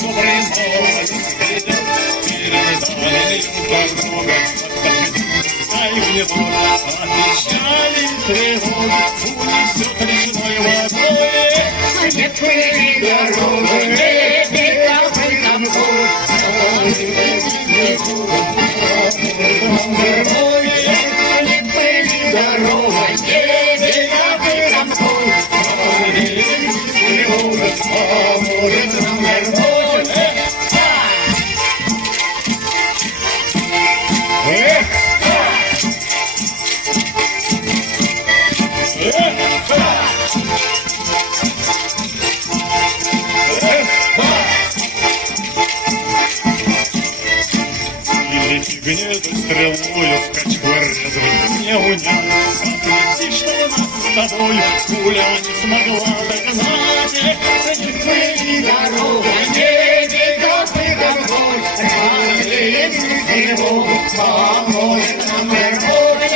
добрый молодец придет, передали дорога, ай мне Бога, от печали тревоги унесет речной водой. Не пыли дорога, не беда нам год, не пыли дорога, не беда нам год, поможет нам Господь. Гнезду стрелою скачку резвый не унять. Отлети, что нас с тобой пуля не смогла догнать. Не пыли дорога, не беда домой, разлезли тревогу, поможет нам Господь.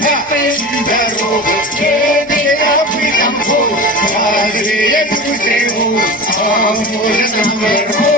Не пыли дорога, не беда домой, разлезли тревогу, поможет нам Господь.